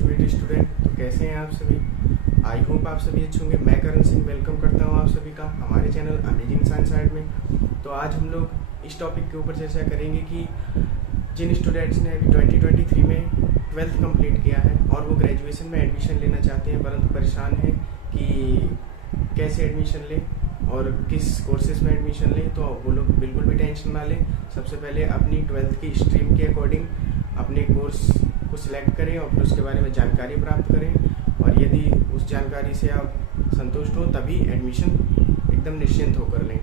Graduate student. तो कैसे हैं आप सभी? आई होप आप सभी अच्छे होंगे। मैं करण सिंह वेलकम करता हूं आप सभी का हमारे चैनल अमेजिंग साइंस साइड में। तो आज हम लोग इस टॉपिक के ऊपर चर्चा करेंगे कि जिन स्टूडेंट्स ने अभी 2023 में 12th कंप्लीट किया है और वो ग्रेजुएशन में एडमिशन लेना चाहते हैं परंतु परेशान हैं कि कैसे एडमिशन लें और किस कोर्सेज में एडमिशन लें, तो वो लोग बिल्कुल भी टेंशन ना लें। सबसे पहले अपनी 12th की स्ट्रीम के अकॉर्डिंग अपने कोर्स को सिलेक्ट करें और फिर उसके बारे में जानकारी प्राप्त करें और यदि उस जानकारी से आप संतुष्ट हो तभी एडमिशन एकदम निश्चिंत होकर लें।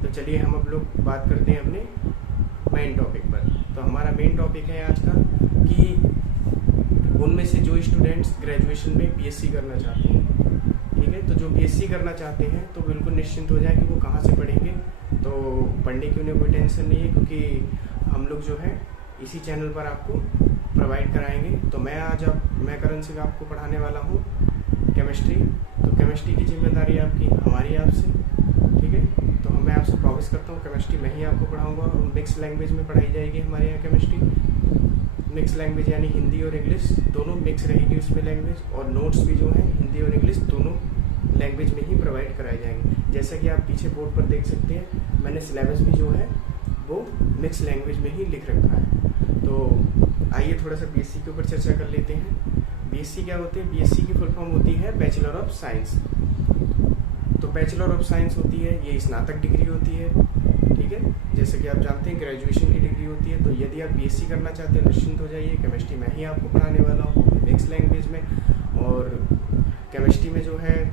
तो चलिए हम अब लोग बात करते हैं अपने मेन टॉपिक पर। तो हमारा मेन टॉपिक है आज का कि उनमें से जो स्टूडेंट्स ग्रेजुएशन में बीएससी करना चाहते हैं, ठीक है, तो जो बीएससी करना चाहते हैं तो बिल्कुल निश्चिंत हो जाए कि वो कहाँ से पढ़ेंगे। तो पढ़ने की उन्हें कोई टेंशन नहीं है क्योंकि हम लोग जो है इसी चैनल पर आपको प्रोवाइड कराएंगे। तो मैं करण सिंह आपको पढ़ाने वाला हूँ केमिस्ट्री। तो केमिस्ट्री की जिम्मेदारी आपकी हमारी आपसे, ठीक है। तो मैं आपसे प्रॉमिस करता हूँ केमिस्ट्री मैं ही आपको पढ़ाऊँगा और मिक्स लैंग्वेज में पढ़ाई जाएगी हमारे यहाँ केमिस्ट्री। मिक्स लैंग्वेज यानी हिंदी और इंग्लिश दोनों मिक्स रहेगी उसमें लैंग्वेज, और नोट्स भी जो है हिंदी और इंग्लिश दोनों लैंग्वेज में ही प्रोवाइड कराए जाएंगे। जैसा कि आप पीछे बोर्ड पर देख सकते हैं, मैंने सिलेबस भी जो है वो मिक्स लैंग्वेज में ही लिख रखा है। तो आइए थोड़ा सा बीएससी के ऊपर चर्चा कर लेते हैं। बीएससी क्या होती है? बीएससी की फुल फॉर्म होती है बैचलर ऑफ साइंस। तो बैचलर ऑफ साइंस होती है, ये स्नातक डिग्री होती है, ठीक है। जैसे कि आप जानते हैं ग्रेजुएशन की डिग्री होती है। तो यदि आप बीएससी करना चाहते हैं निश्चिंत हो जाइए, केमिस्ट्री मैं ही आपको पढ़ाने वाला हूँ मिक्स लैंग्वेज में। और केमिस्ट्री में जो है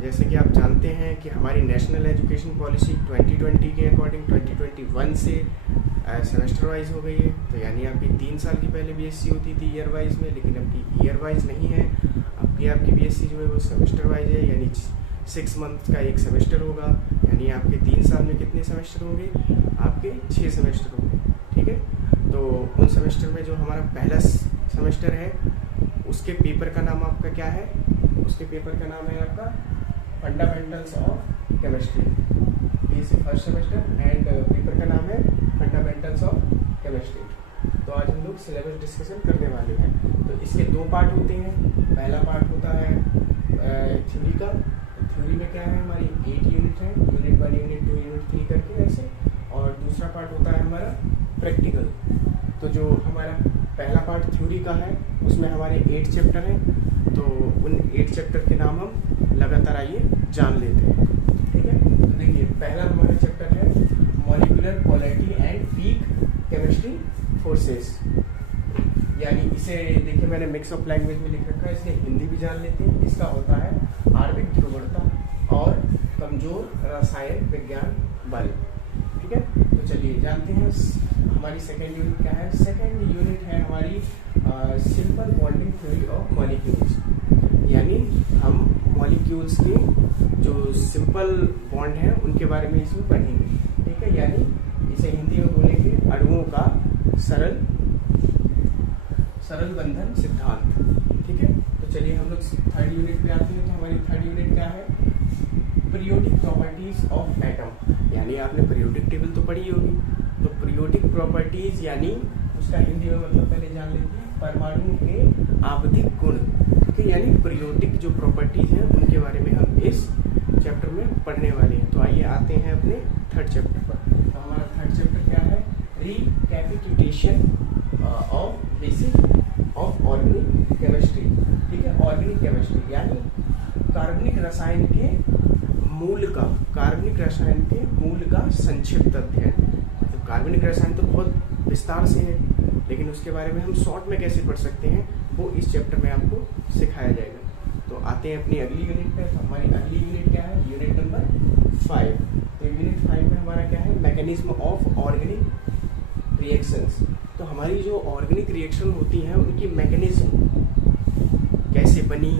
जैसे कि आप जानते हैं कि हमारी नेशनल एजुकेशन पॉलिसी 2020 के अकॉर्डिंग 2021 से सेमेस्टर वाइज हो गई है। तो यानी आपकी 3 साल की पहले बीएससी होती थी ईयर वाइज में, लेकिन अब की ईयर वाइज नहीं है। अब की आपकी बीएससी जो है वो सेमेस्टर वाइज है, यानी 6 मंथ का एक सेमेस्टर होगा। यानी आपके 3 साल में कितने सेमेस्टर होंगे? आपके 6 सेमेस्टर होंगे, ठीक है। तो उन सेमेस्टर में जो हमारा पहला सेमेस्टर है उसके पेपर का नाम आपका क्या है? उसके पेपर का नाम है आपका fundamentals of chemistry, BSc first semester, and paper का नाम है फंडामेंटल्स ऑफ केमिस्ट्री। तो आज हम लोग सिलेबस डिस्कशन करने वाले हैं। तो इसके 2 पार्ट होते हैं। पहला पार्ट होता है थ्योरी का। थ्योरी में क्या है हमारी 8 यूनिट है, यूनिट बाय यूनिट 2 यूनिट 3 करके ऐसे। और दूसरा पार्ट होता है हमारा प्रैक्टिकल। तो जो हमारा पहला पार्ट थ्योरी का है उसमें हमारे 8 चैप्टर हैं। तो उन 8 चैप्टर के नाम हम लगातार आइए जान लेते हैं, ठीक है। तो देखिए पहला हमारा चैप्टर है molecular quality and weak chemistry forces. यानी इसे देखिए मैंने मिक्स ऑफ लैंग्वेज में लिख रखा है, इसलिए हिंदी भी जान लेते हैं। इसका होता है आणविक ध्रुवणता और कमजोर रसायन विज्ञान बल, ठीक है। तो चलिए जानते हैं हमारी सेकेंड यूनिट क्या है। सेकेंड यूनिट है हमारी simple bonding theory of molecules. यानी हम मॉलिक्यूल्स के जो सिंपल बॉन्ड हैं उनके बारे में इसमें पढ़ेंगे, ठीक है। यानी इसे हिंदी में बोलेंगे अणुओं का सरल बंधन सिद्धांत, ठीक है। तो चलिए हम लोग थर्ड यूनिट पे आते हैं। तो हमारी थर्ड यूनिट क्या है? Periodic properties of atom. यानी आपने पीरियोडिक टेबल तो पढ़ी होगी। तो पीरियोडिक प्रॉपर्टीज यानी उसका हिंदी में मतलब पहले जान लेते हैं परमाणु के आवधिक गुण, ठीक है। यानी पीरियोडिक जो प्रॉपर्टीज हैं उनके बारे में हम इस चैप्टर में पढ़ने वाले हैं। तो आइए आते हैं अपने थर्ड चैप्टर पर। तो हमारा थर्ड चैप्टर क्या है? Recapitulation of basic of organic chemistry, ठीक है। ऑर्गेनिक केमिस्ट्री यानी कार्बनिक रसायन के मूल का संक्षिप्त अध्ययन। तो कार्बनिक रसायन तो बहुत विस्तार से है, लेकिन उसके बारे में हम शॉर्ट में कैसे पढ़ सकते हैं वो इस चैप्टर में आपको सिखाया जाएगा। तो आते हैं अपनी अगली यूनिट पे। तो हमारी अगली यूनिट क्या है? Unit number 5। तो यूनिट 5 में हमारा क्या है? Mechanism of organic reactions. तो हमारी जो ऑर्गेनिक रिएक्शन होती हैं उनकी मैकेनिज्म कैसे बनी,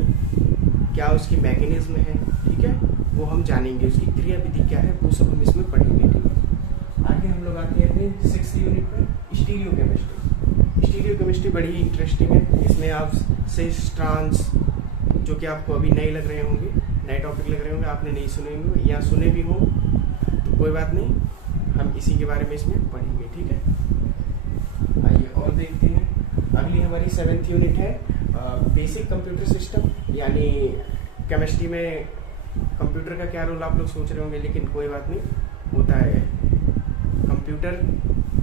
क्या उसकी मैकेनिज्म है, ठीक है, वो हम जानेंगे। उसकी क्रिया विधि क्या है वो सब हम इसमें पढ़ेंगे, ठीक है। आगे हम लोग आते हैं अपने 6th यूनिट पर स्टीरियो केमिस्ट्री। स्टीरियो केमिस्ट्री बड़ी ही इंटरेस्टिंग है। इसमें आप सिस ट्रांस जो कि आपको अभी नए लग रहे होंगे, नए टॉपिक लग रहे होंगे, आपने नहीं सुने होंगे या सुने भी हो तो कोई बात नहीं, हम इसी के बारे में इसमें पढ़ेंगे, ठीक है। आइए और देखते हैं। अगली हमारी 7th यूनिट है बेसिक कंप्यूटर सिस्टम, यानी केमिस्ट्री में कंप्यूटर का क्या रोल आप लोग सोच रहे होंगे, लेकिन कोई बात नहीं, होता है। कंप्यूटर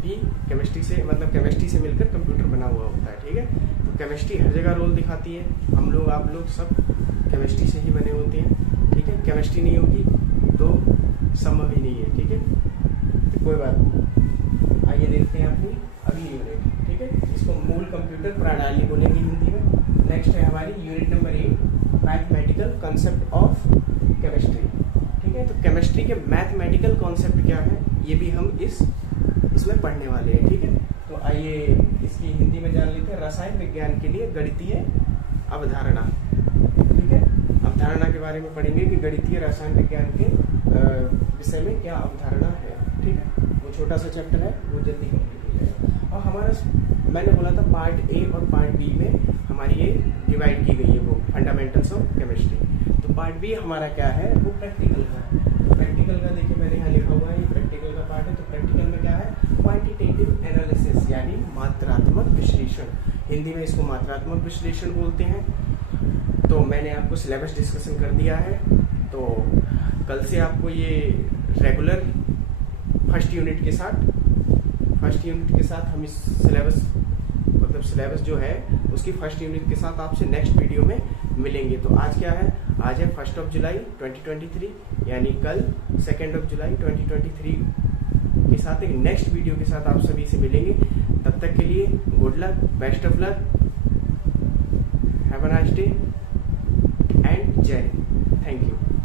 भी केमिस्ट्री से, मतलब केमिस्ट्री से मिलकर कंप्यूटर बना हुआ होता है, ठीक है। तो केमिस्ट्री हर जगह रोल दिखाती है। हम लोग, आप लोग सब केमिस्ट्री से ही बने होते हैं, ठीक है। केमिस्ट्री नहीं होगी तो संभव ही नहीं है, ठीक है। तो कोई बात नहीं, आइए देखते हैं अपनी अगली यूनिट, ठीक है। इसको मूल कंप्यूटर प्रणाली बोलेंगे हिंदी में। नेक्स्ट है हमारी unit number 8, mathematical concept of chemistry, ठीक है। तो केमिस्ट्री के मैथमेटिकल कॉन्सेप्ट क्या है, ये भी हम इसमें पढ़ने वाले हैं, ठीक है। तो आइए इसकी हिंदी में जान लेते हैं। रसायन विज्ञान के लिए गणितीय अवधारणा, ठीक है। अवधारणा के बारे में पढ़ेंगे कि गणितीय रसायन विज्ञान के विषय में क्या अवधारणा है, ठीक है। वो छोटा सा चैप्टर है, वो जल्दी कंप्लीट हो जाएगा। और हमारा, मैंने बोला था पार्ट ए और पार्ट बी में हमारी ये डिवाइड की गई है, वो फंडामेंटल्स ऑफ केमिस्ट्री। तो पार्ट बी हमारा क्या है, वो प्रैक्टिकल का है। तो प्रैक्टिकल का देखिए मैंने यहाँ लिखा हुआ है, ये प्रैक्टिकल का पार्ट है। तो प्रैक्टिकल में क्या है, क्वांटिटेटिव एनालिसिस, यानी मात्रात्मक विश्लेषण। हिंदी में इसको मात्रात्मक विश्लेषण बोलते हैं। तो मैंने आपको सिलेबस डिस्कशन कर दिया है। तो कल से आपको ये रेगुलर फर्स्ट यूनिट के साथ हम इस सिलेबस, मतलब सिलेबस जो है उसकी फर्स्ट यूनिट के साथ आपसे नेक्स्ट वीडियो में मिलेंगे। तो आज क्या है, आज है 1 जुलाई 2023, यानी कल 2 जुलाई 2023 के साथ एक नेक्स्ट वीडियो के साथ आप सभी से मिलेंगे। तब तक के लिए good luck, best of luck, have a nice day and जय हिंद। Thank you.